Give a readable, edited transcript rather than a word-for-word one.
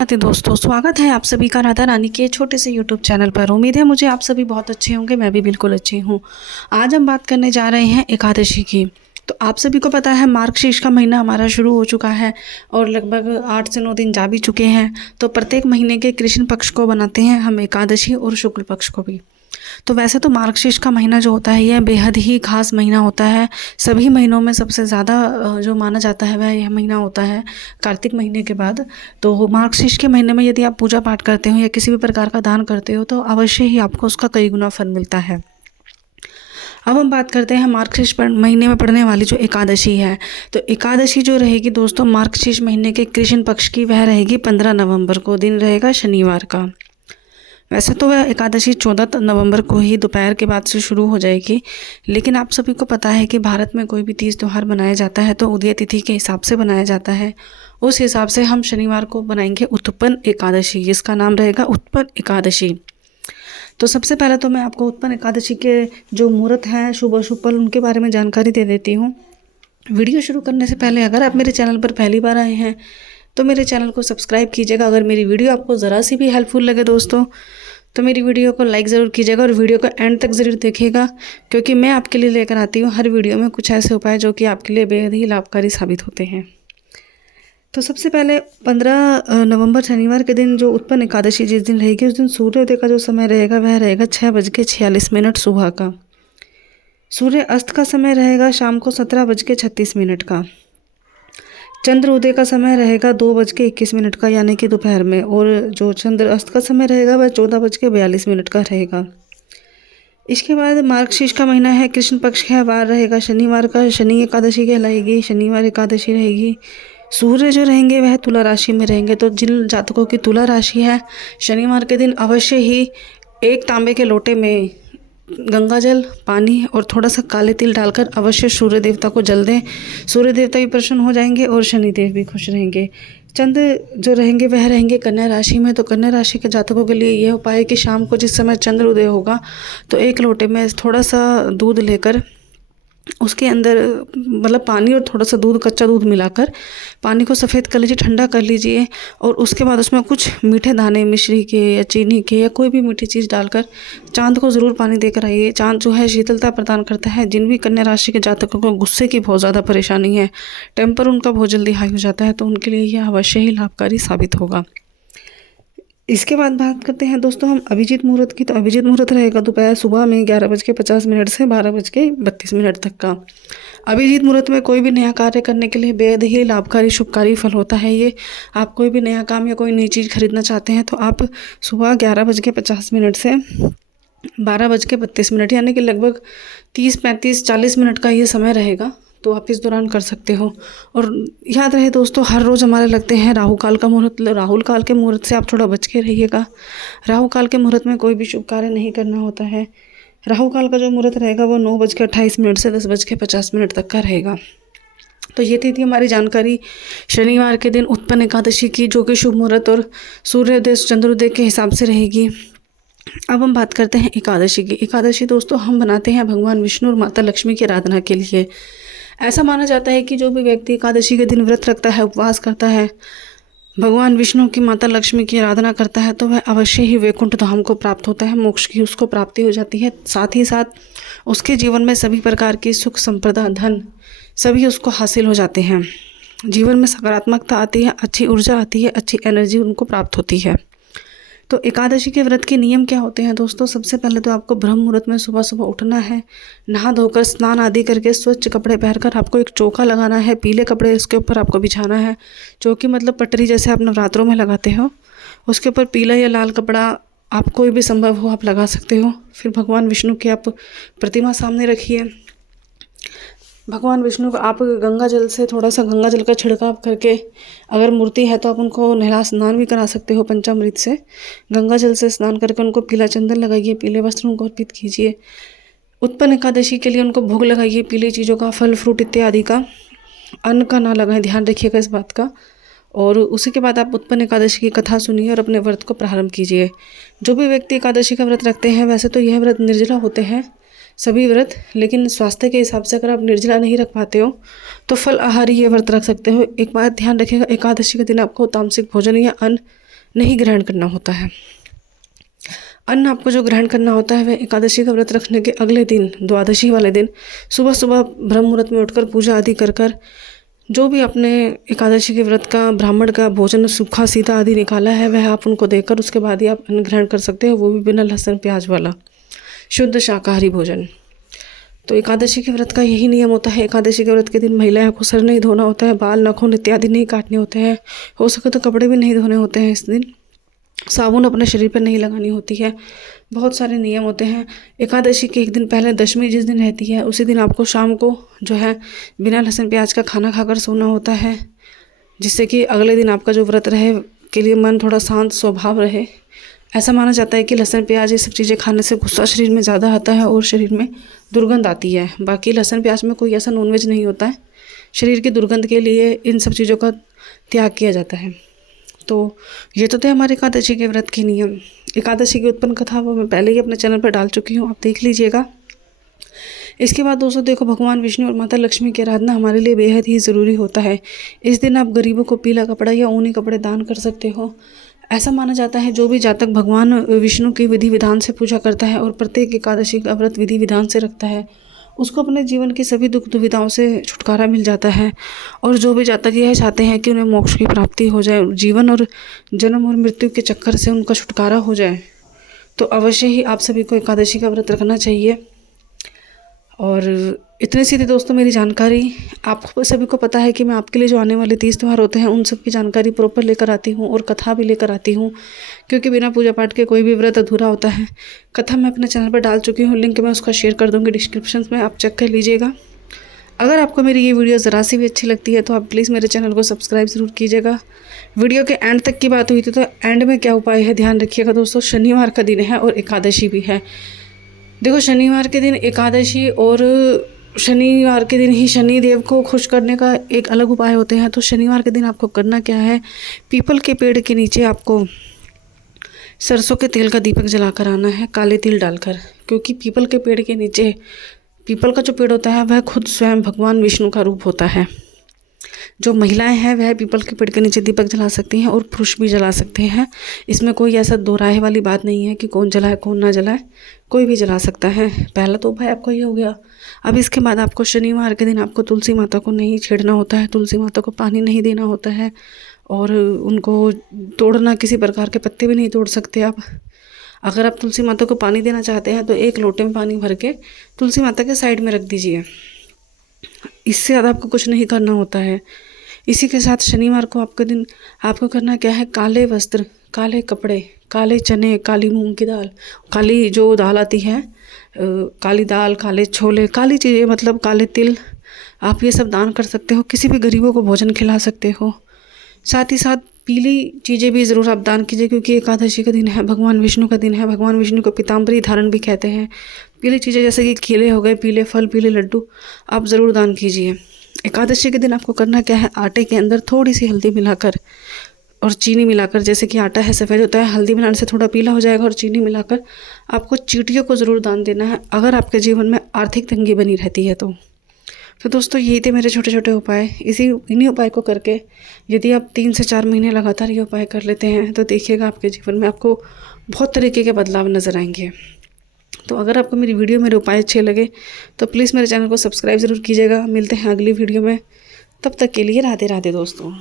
दोस्तों, स्वागत है आप सभी का राधा रानी के छोटे से यूट्यूब चैनल पर। उम्मीद है मुझे आप सभी बहुत अच्छे होंगे। मैं भी बिल्कुल अच्छी हूँ। आज हम बात करने जा रहे हैं एकादशी की। तो आप सभी को पता है मार्गशीर्ष का महीना हमारा शुरू हो चुका है और लगभग 8 से 9 दिन जा भी चुके हैं। तो प्रत्येक महीने के कृष्ण पक्ष को बनाते हैं हम एकादशी और शुक्ल पक्ष को भी। तो वैसे तो मार्गशीर्ष का महीना जो होता है यह बेहद ही खास महीना होता है। सभी महीनों में सबसे ज़्यादा जो माना जाता है वह यह महीना होता है कार्तिक महीने के बाद। तो मार्गशीर्ष के महीने में यदि आप पूजा पाठ करते हो या किसी भी प्रकार का दान करते हो तो अवश्य ही आपको उसका कई गुना फल मिलता है। अब हम बात करते हैं मार्गशीर्ष महीने में पड़ने वाली जो एकादशी है। तो एकादशी जो रहेगी दोस्तों मार्गशीर्ष महीने के कृष्ण पक्ष की, वह रहेगी 15 नवंबर को। दिन रहेगा शनिवार का। वैसे तो वह एकादशी 14 नवंबर को ही दोपहर के बाद से शुरू हो जाएगी, लेकिन आप सभी को पता है कि भारत में कोई भी तीज त्यौहार मनाया जाता है तो उदय तिथि के हिसाब से बनाया जाता है। उस हिसाब से हम शनिवार को बनाएंगे उत्पन्न एकादशी, जिसका नाम रहेगा उत्पन्न एकादशी। तो सबसे पहले तो मैं आपको उत्पन्न एकादशी के जो मुहूर्त हैं, शुभ अशुभ फल, उनके बारे में जानकारी दे देती हूँ। वीडियो शुरू करने से पहले अगर आप मेरे चैनल पर पहली बार आए हैं तो मेरे चैनल को सब्सक्राइब कीजिएगा। अगर मेरी वीडियो आपको ज़रा सी भी हेल्पफुल लगे दोस्तों तो मेरी वीडियो को लाइक ज़रूर कीजिएगा और वीडियो को एंड तक ज़रूर देखिएगा, क्योंकि मैं आपके लिए लेकर आती हूँ हर वीडियो में कुछ ऐसे उपाय जो कि आपके लिए बेहद ही लाभकारी साबित होते हैं। तो सबसे पहले 15 नवंबर शनिवार के दिन जो उत्पन्न एकादशी जिस दिन रहेगी उस दिन सूर्योदय का जो समय रहेगा वह रहेगा 6:46 सुबह का। सूर्य अस्त का समय रहेगा शाम को 17:36 का। चंद्र उदय का समय रहेगा 2:21 का, यानी कि दोपहर में। और जो चंद्र अस्त का समय रहेगा वह 14:42 का रहेगा। इसके बाद मार्गशीर्ष का महीना है, कृष्ण पक्ष का वार रहेगा शनिवार का। शनि एकादशी कहलाएगी, शनिवार एकादशी रहेगी। सूर्य जो रहेंगे वह तुला राशि में रहेंगे। तो जिन जातकों की तुला राशि है, शनिवार के दिन अवश्य ही एक तांबे के लोटे में गंगा जल, पानी और थोड़ा सा काले तिल डालकर अवश्य सूर्य देवता को जल दें। सूर्य देवता भी प्रसन्न हो जाएंगे और शनिदेव भी खुश रहेंगे। चंद्र जो रहेंगे वह रहेंगे कन्या राशि में। तो कन्या राशि के जातकों के लिए यह उपाय है कि शाम को जिस समय चंद्र उदय होगा तो एक लोटे में थोड़ा सा दूध लेकर उसके अंदर मतलब पानी और थोड़ा सा दूध, कच्चा दूध मिलाकर पानी को सफ़ेद कर लीजिए, ठंडा कर लीजिए। और उसके बाद उसमें कुछ मीठे दाने मिश्री के या चीनी के या कोई भी मीठी चीज़ डालकर चांद को ज़रूर पानी देकर आइए। चांद जो है शीतलता प्रदान करता है। जिन भी कन्या राशि के जातकों को गुस्से की बहुत ज़्यादा परेशानी है, टेम्पर उनका बहुत जल्दी हाई हो जाता है, तो उनके लिए यह अवश्य ही लाभकारी साबित होगा। इसके बाद बात करते हैं दोस्तों हम अभिजीत मुहूर्त की। तो अभिजीत मुहूर्त रहेगा दोपहर सुबह में 11:50 से 12:32 तक का। अभिजीत मुहूर्त में कोई भी नया कार्य करने के लिए बेहद ही लाभकारी शुभकारी फल होता है ये। आप कोई भी नया काम या कोई नई चीज़ खरीदना चाहते हैं तो आप सुबह 11:50 से 12:32 यानी कि लगभग 30, 35, 40 मिनट का ये समय रहेगा। तो आप इस दौरान कर सकते हो। और याद रहे दोस्तों, हर रोज़ हमारे लगते हैं राहु काल का मुहूर्त। राहु काल के मुहूर्त से आप थोड़ा बच के रहिएगा। राहु काल के मुहूर्त में कोई भी शुभ कार्य नहीं करना होता है। राहु काल का जो मुहूर्त रहेगा वो 9:28 से 10:50 तक का रहेगा। तो ये थी हमारी जानकारी शनिवार के दिन उत्पन्न एकादशी की, जो कि शुभ मुहूर्त और सूर्योदय चंद्रोदय के हिसाब से रहेगी। अब हम बात करते हैं एकादशी की। एकादशी दोस्तों हम बनाते हैं भगवान विष्णु और माता लक्ष्मी की आराधना के लिए। ऐसा माना जाता है कि जो भी व्यक्ति एकादशी के दिन व्रत रखता है, उपवास करता है, भगवान विष्णु की, माता लक्ष्मी की आराधना करता है तो वह अवश्य ही वैकुंठ धाम को प्राप्त होता है, मोक्ष की उसको प्राप्ति हो जाती है। साथ ही साथ उसके जीवन में सभी प्रकार की सुख, संपदा, धन सभी उसको हासिल हो जाते हैं। जीवन में सकारात्मकता आती है, अच्छी ऊर्जा आती है, अच्छी एनर्जी उनको प्राप्त होती है। तो एकादशी के व्रत के नियम क्या होते हैं दोस्तों? सबसे पहले तो आपको ब्रह्म मुहूर्त में सुबह सुबह उठना है, नहा धोकर स्नान आदि करके स्वच्छ कपड़े पहनकर आपको एक चौका लगाना है। पीले कपड़े इसके ऊपर आपको बिछाना है। चौकी मतलब पटरी जैसे आप नवरात्रों में लगाते हो, उसके ऊपर पीला या लाल कपड़ा आप कोई भी संभव हो आप लगा सकते हो। फिर भगवान विष्णु की आप प्रतिमा सामने रखिए। भगवान विष्णु को आप गंगा जल से थोड़ा सा गंगा जल का छिड़काव करके, अगर मूर्ति है तो आप उनको नहला स्नान भी करा सकते हो पंचामृत से। गंगा जल से स्नान करके उनको पीला चंदन लगाइए, पीले वस्त्र उनको अर्पित कीजिए। उत्पन्न एकादशी के लिए उनको भोग लगाइए, पीली चीज़ों का, फल फ्रूट इत्यादि का। अन्न का ना लगाएं, ध्यान रखिएगा इस बात का। और उसी के बाद आप उत्पन्न एकादशी की कथा सुनिए और अपने व्रत को प्रारंभ कीजिए। जो भी व्यक्ति एकादशी का व्रत रखते हैं, वैसे तो यह व्रत निर्जला होते हैं सभी व्रत, लेकिन स्वास्थ्य के हिसाब से अगर आप निर्जला नहीं रख पाते हो तो फल आहारी ये व्रत रख सकते हो। एक बात ध्यान रखिएगा, एकादशी के दिन आपको तामसिक भोजन या अन्न नहीं ग्रहण करना होता है। अन्न आपको जो ग्रहण करना होता है वह एकादशी का व्रत रखने के अगले दिन, द्वादशी वाले दिन सुबह सुबह ब्रह्म मुहूर्त में उठकर पूजा आदि कर कर जो भी आपने एकादशी के व्रत का ब्राह्मण का भोजन सूखा सीधा आदि निकाला है वह आप उनको देकर उसके बाद ही आप अन्न ग्रहण कर सकते हो, वो भी बिना लहसुन प्याज वाला शुद्ध शाकाहारी भोजन। तो एकादशी के व्रत का यही नियम होता है। एकादशी के व्रत के दिन महिलाओं को सर नहीं धोना होता है, बाल नाखून इत्यादि नहीं काटने होते हैं, हो सके तो कपड़े भी नहीं धोने होते हैं इस दिन, साबुन अपने शरीर पर नहीं लगानी होती है। बहुत सारे नियम होते हैं। एकादशी के एक दिन पहले दशमी जिस दिन रहती है उसी दिन आपको शाम को जो है बिना लहसुन प्याज का खाना खाकर सोना होता है, जिससे कि अगले दिन आपका जो व्रत रहे के लिए मन थोड़ा शांत स्वभाव रहे। ऐसा माना जाता है कि लहसुन प्याज ये सब चीज़ें खाने से गुस्सा शरीर में ज़्यादा आता है और शरीर में दुर्गंध आती है। बाकी लहसुन प्याज में कोई ऐसा नॉनवेज नहीं होता है, शरीर की दुर्गंध के लिए इन सब चीज़ों का त्याग किया जाता है। तो ये तो थे हमारे एकादशी के व्रत के नियम। एकादशी की उत्पन्न कथा वो मैं पहले ही अपने चैनल पर डाल चुकी हूँ, आप देख लीजिएगा। इसके बाद दोस्तों देखो, भगवान विष्णु और माता लक्ष्मी की आराधना हमारे लिए बेहद ही ज़रूरी होता है। इस दिन आप गरीबों को पीला कपड़ा या ऊनी कपड़े दान कर सकते हो। ऐसा माना जाता है जो भी जातक भगवान विष्णु की विधि विधान से पूजा करता है और प्रत्येक एकादशी का व्रत विधि विधान से रखता है, उसको अपने जीवन की सभी दुख दुविधाओं से छुटकारा मिल जाता है। और जो भी जातक यह चाहते हैं कि उन्हें मोक्ष की प्राप्ति हो जाए, जीवन और जन्म और मृत्यु के चक्कर से उनका छुटकारा हो जाए, तो अवश्य ही आप सभी को एकादशी का व्रत रखना चाहिए। और इतनी सी थी दोस्तों मेरी जानकारी। आपको सभी को पता है कि मैं आपके लिए जो आने वाले 30 त्यौहार होते हैं उन सब की जानकारी प्रॉपर लेकर आती हूँ और कथा भी लेकर आती हूँ, क्योंकि बिना पूजा पाठ के कोई भी व्रत अधूरा होता है। कथा मैं अपने चैनल पर डाल चुकी हूँ, लिंक मैं उसका शेयर कर दूँगी डिस्क्रिप्शन में, आप चेक कर लीजिएगा। अगर आपको मेरी ये वीडियो ज़रा सी भी अच्छी लगती है तो आप प्लीज़ मेरे चैनल को सब्सक्राइब ज़रूर कीजिएगा। वीडियो के एंड तक की बात हुई थी, तो एंड में क्या उपाय है ध्यान रखिएगा दोस्तों। शनिवार का दिन है और एकादशी भी है। देखो, शनिवार के दिन एकादशी और शनिवार के दिन ही शनि देव को खुश करने का एक अलग उपाय होते हैं। तो शनिवार के दिन आपको करना क्या है, पीपल के पेड़ के नीचे आपको सरसों के तेल का दीपक जलाकर आना है, काले तिल डालकर। क्योंकि पीपल के पेड़ के नीचे, पीपल का जो पेड़ होता है वह खुद स्वयं भगवान विष्णु का रूप होता है। जो महिलाएं हैं वह पीपल के पेड़ के नीचे दीपक जला सकती हैं और पुरुष भी जला सकते हैं। इसमें कोई ऐसा दो राय वाली बात नहीं है कि कौन जलाए कौन ना जलाए, कोई भी जला सकता है। पहला तो उपाय आपको ये हो गया। अब इसके बाद आपको शनिवार के दिन आपको तुलसी माता को नहीं छेड़ना होता है, तुलसी माता को पानी नहीं देना होता है और उनको तोड़ना, किसी प्रकार के पत्ते भी नहीं तोड़ सकते आप। अगर आप तुलसी माता को पानी देना चाहते हैं तो एक लोटे में पानी भर के तुलसी माता के साइड में रख दीजिए। इससे ज़्यादा आपको कुछ नहीं करना होता है। इसी के साथ शनिवार को आपके दिन आपको करना क्या है, काले वस्त्र, काले कपड़े, काले चने, काली मूंग की दाल, काली जो दाल आती है, काली दाल, काले छोले, काली चीज़ें मतलब काले तिल, आप ये सब दान कर सकते हो। किसी भी गरीबों को भोजन खिला सकते हो। साथ ही साथ पीली चीज़ें भी ज़रूर आप दान कीजिए, क्योंकि एकादशी का दिन है, भगवान विष्णु का दिन है। भगवान विष्णु को पीताम्बरी धारण भी कहते हैं। पीली चीज़ें जैसे कि केले हो गए, पीले फल, पीले लड्डू आप ज़रूर दान कीजिए। एकादशी के दिन आपको करना क्या है, आटे के अंदर थोड़ी सी हल्दी मिलाकर और चीनी मिलाकर, जैसे कि आटा है सफ़ेद होता है, हल्दी मिलाने से थोड़ा पीला हो जाएगा, और चीनी मिलाकर आपको चींटियों को ज़रूर दान देना है, अगर आपके जीवन में आर्थिक तंगी बनी रहती है तो दोस्तों यही थे मेरे छोटे छोटे उपाय। इन्हीं उपाय को करके यदि आप 3 से 4 महीने लगातार ये उपाय कर लेते हैं तो देखिएगा आपके जीवन में आपको बहुत तरीके के बदलाव नज़र आएंगे। तो अगर आपको मेरी वीडियो, मेरे उपाय अच्छे लगे तो प्लीज़ मेरे चैनल को सब्सक्राइब ज़रूर कीजिएगा। मिलते हैं अगली वीडियो में, तब तक के लिए राधे राधे दोस्तों।